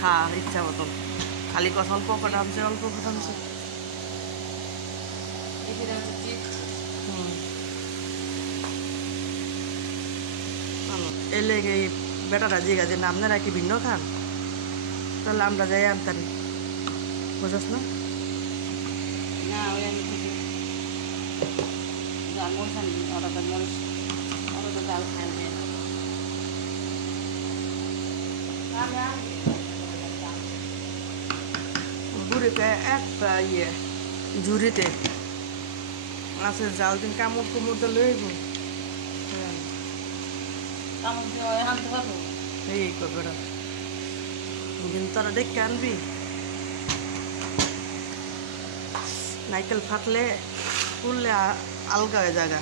খা ইচ্ছা মতন খালি কথা অল্প কথা আনছে অল্প কথা আনছে এলে এই বেটাটা জিগা যে আপনারা কি ভিন্ন খান তাহলে আমরা যাই আনতারি বুঝাস না না ওই আমি থেকে জাল মরিচ আনি ওরা তো মরিচ ওরা তো জাল খায় না বুড়িতে একটা ইয়ে ঝুড়িতে আছে জাল দিন কামড় কুমড়তে লইব এই করবে না দিন তোরা দেখে আনবি নাইকেল ফাটলে পুড়লে আলগা হয়ে জায়গা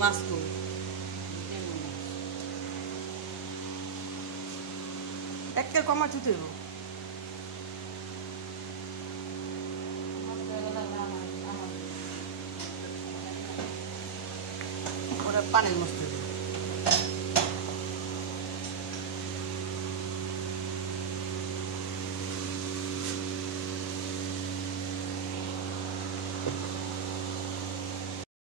মাছ কো একটা কমা চুতে ওরা পানির মস্ত